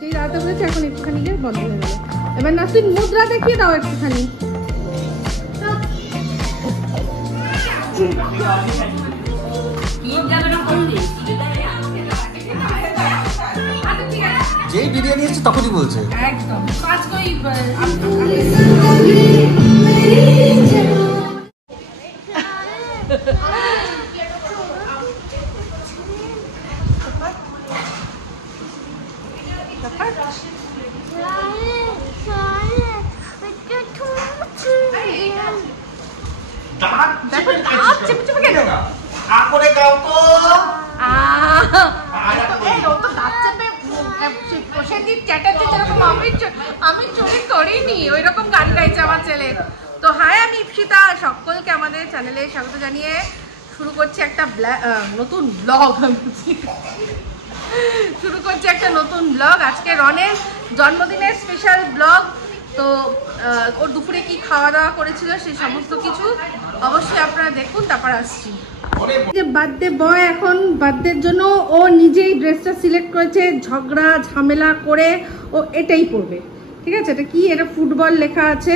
যেই দাঁড়াতে বলেছে এখন একটুখানি গিয়ে বন্ধ হয়ে গেল। এবার নাসরিন মুদ্রা দেখিয়ে দাও একটুখানি। যেই বিরিয়ানি এসেছে তখনই বলছে একদম আমি চুরি করিনি, ওই রকম গান গাইছে আমার ছেলে। তো হাই, আমি ইপসিতা, সকলকে আমাদের চ্যানেলে স্বাগত জানিয়ে শুরু করছি একটা নতুন ব্লগ। শুরু করছি একটা নতুন ব্লগ। আজকে রনের জন্মদিনের স্পেশাল ব্লগ। তো ওর দুপুরে কি খাওয়া দাওয়া করেছিল সেই সমস্ত কিছু অবশ্যই আপনারা দেখুন, তারপর আসছি। যে বার্থডে বয় এখন বার্থডের জন্য ও নিজেই ড্রেসটা সিলেক্ট করেছে, ঝগড়া ঝামেলা করে ও এটাই পরবে। ঠিক আছে, এটা কি, এটা ফুটবল লেখা আছে,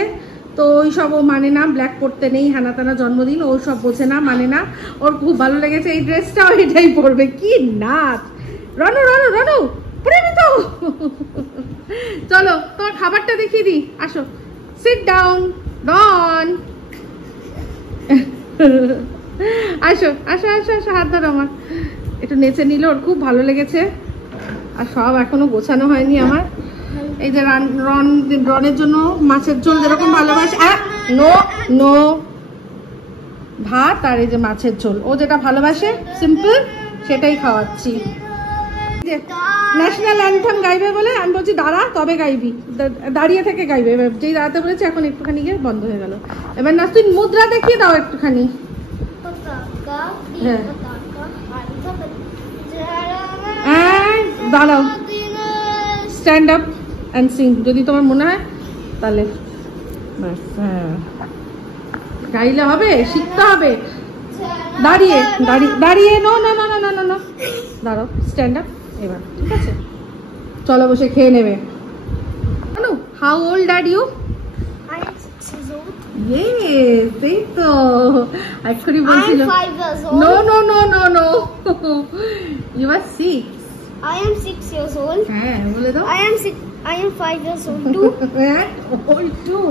তো ওই সব ও মানে না, ব্ল্যাক পরতে নেই, হানা টানা জন্মদিন, ও সব বোঝে না, মানে না। ওর খুব ভালো লেগেছে এই ড্রেসটা, ও এটাই পরবে। কি নাচ! রনু রনু রনু পরে তো চলো তোমার খাবারটা দেখিয়ে দিই, আসো, সিট ডাউন। রন আসো আসো আসো আসো, হাত ধরো আমার। একটু নেচে নিল, ওর খুব ভালো লেগেছে। আর সব এখনো গোছানো হয়নি আমার। এই যে রনের জন্য মাছের ঝোল যেরকম ভালোবাসে, নো নো, ভাত আর এই যে মাছের ঝোল, ও যেটা ভালোবাসে সিম্পল সেটাই খাওয়াচ্ছি। ন্যাশনাল অ্যান্থেম গাইবে বলে আমি বলছি দাঁড়া, তবে গাইবি, দাঁড়িয়ে থেকে গাইবে। এবার যেই দাঁড়াতে বলেছে এখন একটুখানি গিয়ে বন্ধ হয়ে গেল। এবার নাসরিন মুদ্রা দেখিয়ে দাও একটুখানি। হ্যাঁ দাঁড়াও, স্ট্যান্ড আপ অ্যান্ড সিং, যদি তোমার মনে হয় তাহলে। হ্যাঁ, গাইলে হবে, শিখতে হবে। দাঁড়িয়ে দাঁড়িয়ে দাঁড়িয়ে, নো না না না না না না, দাঁড়াও, স্ট্যান্ড আপ। এবার ঠিক আছে, চলো বসে খেয়ে নেবে। How old are you? Yes, এই তো actually বলছিল। No no no no no, you are 6. I am 6 years old. হ্যাঁ বলে দাও। I am 5 years old too. Old too.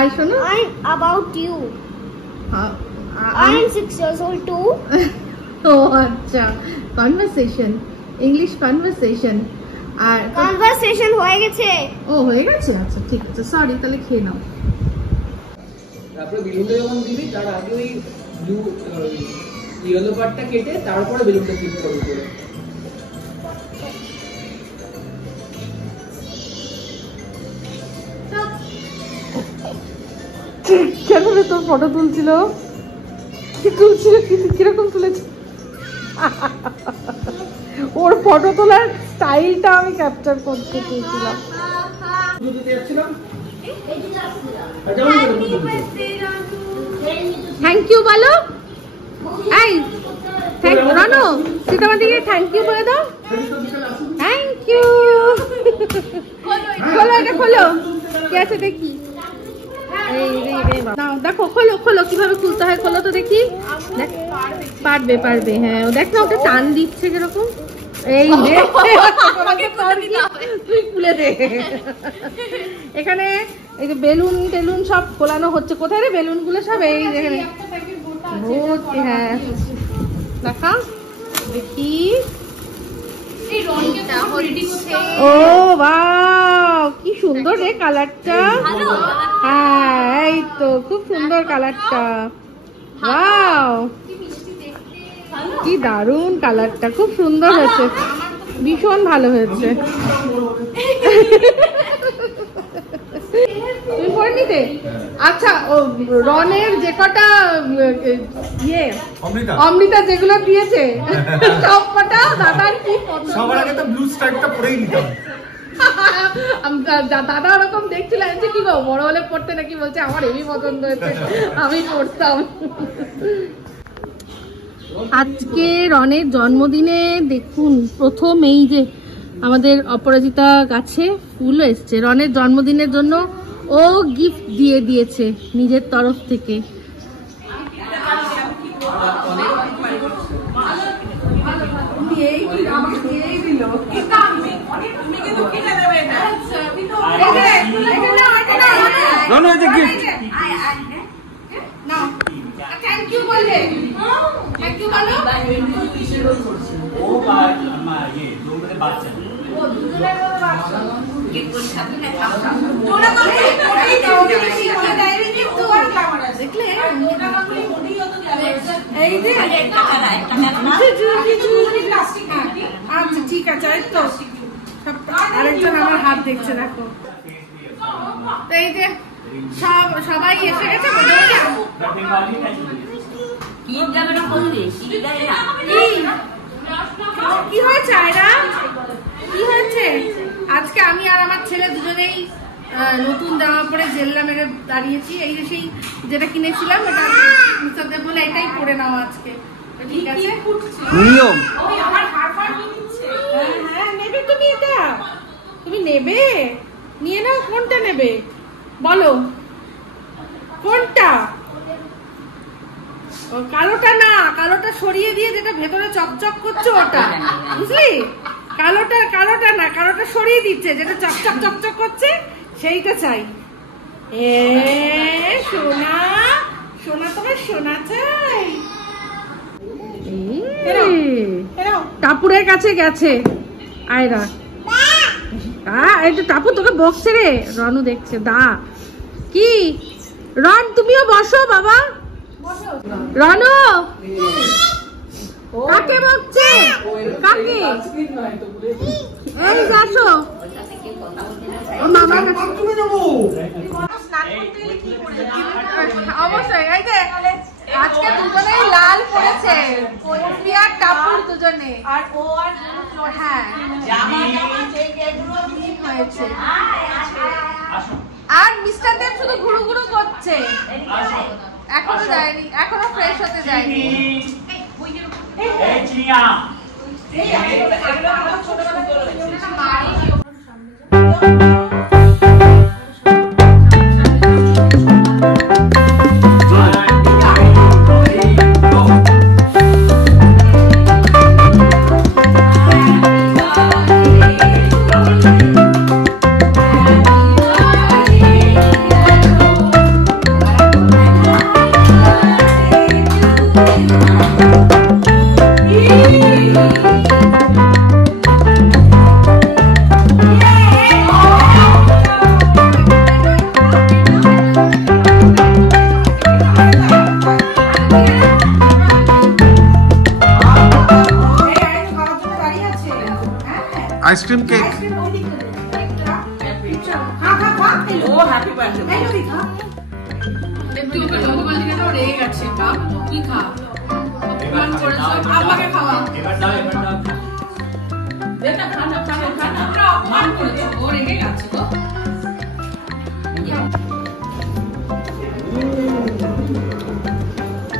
I শোনো, I am about you. I am 6 years old too. Oh আচ্ছা, conversation, English conversation। আর conversation হয়ে গেছে। ও হয়ে গেছে, আচ্ছা ঠিক আছে, সরি, তাহলে খেয়ে নাও। তারপরে বেলুনটা যখন দিবি তার আগে ওই ব্লু ইয়েলো পার্টটা কেটে তারপরে বেলুনটা ফিট করবি করে। কেন রে, তোর ফটো তুলছিল? কি তুলছিল, কিরকম তুলেছে? ওর ফটো তোলার স্টাইলটা আমি ক্যাপচার করতে চেয়েছিলাম। থ্যাংক ইউ বলো। এই রানো, সীতামার দিকে থ্যাংক ইউ বলে দাও। Thank you. খোলো, এটা খোলো, কি আছে দেখি। দেখো, খোলো খোলো, কিভাবে খুলতে হয় খোলো তো দেখি। পারবে পারবে, হ্যাঁ দেখ না, ওটা টান দিচ্ছে কিরকম। এই তুই খুলে দে। এখানে এই যে বেলুন টেলুন সব খোলানো হচ্ছে। কোথায় রে বেলুন গুলো সব? এই যেখানে। হ্যাঁ দেখা দেখি। ও বাহ, কি সুন্দর রে কালারটা। হ্যাঁ এই তো, খুব সুন্দর কালারটা। ওয়াও, কি দারুণ কালারটা, খুব সুন্দর হয়েছে, ভীষণ ভালো হয়েছে। তুমি পরে নিতে? আচ্ছা, ও রনের যে কটা ইয়ে অমৃতা যেগুলো দিয়েছে সব কটা দাদার কি পছন্দ। সবার আগে তো ব্লু স্ট্রাইপটা পরেই নিতাম। দাদা ওরকম দেখছিলেন যে কি গো বড় হলে পড়তে নাকি, বলছে আমার হেবি পছন্দ হয়েছে, আমি পড়তাম। আজকে রনের জন্মদিনে দেখুন, প্রথম এই যে আমাদের অপরাজিতা গাছে ফুল এসছে রনের জন্মদিনের জন্য, ও গিফট দিয়ে দিয়েছে নিজের তরফ থেকে। থ্যাংক ইউ বলে, থ্যাংক ইউ বলো। ও মা ये दो मेरे বাচ্চা ও দুজনের বাচ্চা কি কোন সাথে না খাওয়া ওরা তো ওটাই তো ডাইরি নিয়ে তো আর ক্যামেরা দেখলে ওটা না করে ওটাই হতো এই যে একটা প্লাস্টিক আচ্ছা ঠিক আছে এই তো আরেকজন আমার হাত দেখছে দেখো। তো এই যে সবাই এসে গেছে কি হয়েছে আয়রা, কি হয়েছে? আজকে আমি আর আমার ছেলে দুজনেই নতুন জামা পরে জেল্লা মেরে দাঁড়িয়েছি। এই যে সেই যেটা কিনেছিলাম ওটা মিস্টারদের বলে এটাই পরে নাও আজকে, ঠিক আছে? নিয়ম আমার হ্যাঁ নেবে তুমি, এটা তুমি নেবে, নিয়ে নাও। কোনটা নেবে বলো, কোনটা? কালোটা না, কালোটা সরিয়ে দিয়ে যেটা ভেতরে চকচক করছে ওটা, বুঝলি? কালোটা না, কালোটা সরিয়ে দিচ্ছে, যেটা চকচক চকচক করছে সেইটা চাই। সোনা সোনা, তোমার সোনা চাই। টাপুরের কাছে গেছে আয়রা। এই তো টাপু তোকে বকছে রে, রনু দেখছে। দা কি রন, তুমিও বসো বাবা। রনু কাকে বকছে? কাকে? এই যাসো অবশ্যই। এই যে আজকে দুজনেই লাল পড়েছে, আর টাপুর দুজনে, আর ও আর হ্যাঁ হয়েছে। আর মিস্টার দেব শুধু ঘুরু ঘুরু করছে, এখনো যায়নি, এখনো ফ্রেশ হতে যায়নি। आइसक्रीम केक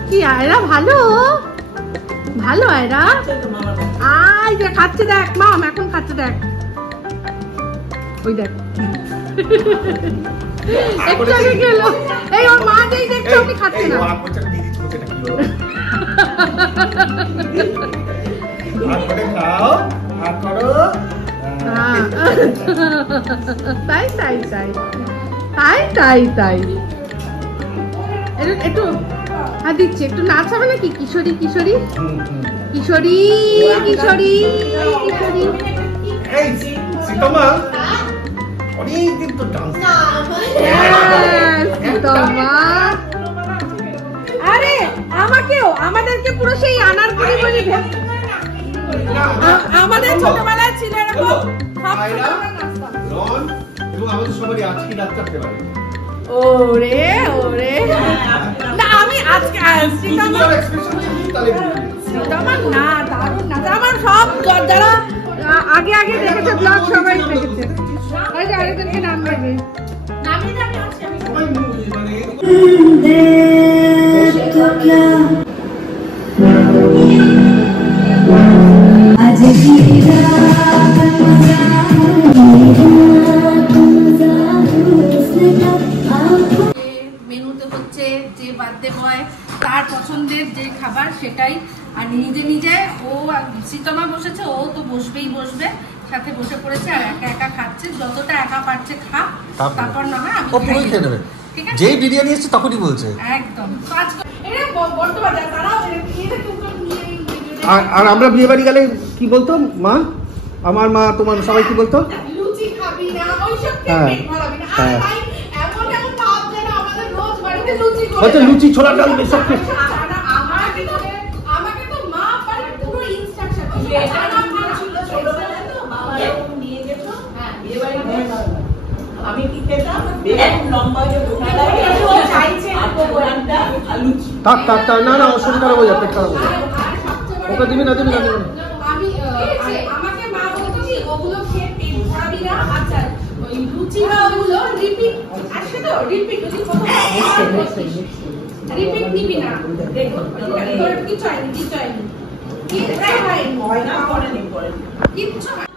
কি আয়রা ভালো ভালো আয়রা আই যে খাচ্ছে দেখ মাম, এখন খাচ্ছে দেখ, ওই দেখ একটু আগে গেল। এই ওর মা যেই দেখছে ওকে খাচ্ছে না। তাই তাই তাই তাই তাই তাই একটু হ্যাঁ দিচ্ছি, একটু নাচ হবে নাকি? কিশোরী কিশোরী কিশোরী কিশোরী কিশোরী। আরে আমাকেও, আমাদেরকে পুরো সেই আনারকলি বলি, আমাদের ছোটবেলায় ছিল এরকম। ওরে ওরে না, আমি আজকে না দারুণ না, আমার সব যারা আগে আগে দেখেছে ব্লগ সবাই দেখেছে। ওই যে আরেকজনকে নাম দেবে, নামিয়ে খাবার সেটাই। আর নিজে নিজে ও সীতমা বসেছে, ও তো বসবেই বসবে, সাথে বসে পড়েছে আর একা একা খাচ্ছে। যতটা একা পারছে খা, তারপর না হয় আমি খেয়ে নেবে। ঠিক আছে, যেই বিরিয়ানি এসছে তখনই বলছে। একদম। তো আজকে এরা বড্ড বাজার, তারাও এটা কিন্তু আর আমরা বিয়ে বাড়ি গেলে কি বলতো মা, আমার মা তোমার সবাই কি বলতো, লুচি খাবি না, ওইসব হ্যাঁ, পেট ভরাবি না। আর হ্যাঁ। ভাই এমন এমন ভাব যেন আমাদের রোজ বাড়িতে লুচি করে হয়তো দেয়। লুচি ছোলা ডাল এসব খেয়ে- আমাকে তো মা পারে পুরো ইনস্ট্রাকশন আমি কি খেতাম বেগুন লম্বা যে বোটা লাগে চাইছে গোলামটা আলু থাক থাক থাক, না না ওর শরীর খারাপ হয়ে যাবে, পেট খারাপ হয়ে যাবে। ওকে দিবি না দিবি না দিবি না। আমি আমাকে মা বলতো কি ওগুলো খেয়ে পেট ভরাবি না। আচ্ছা ওই লুচি ওগুলো রিপিট আসে তো, রিপিট যদি কত রিপিট নিবি না। দেখো তোর কিছু হয়নি, কিছু হয়নি, কি হয় না, পরে নেই, পরে কিচ্ছু হয়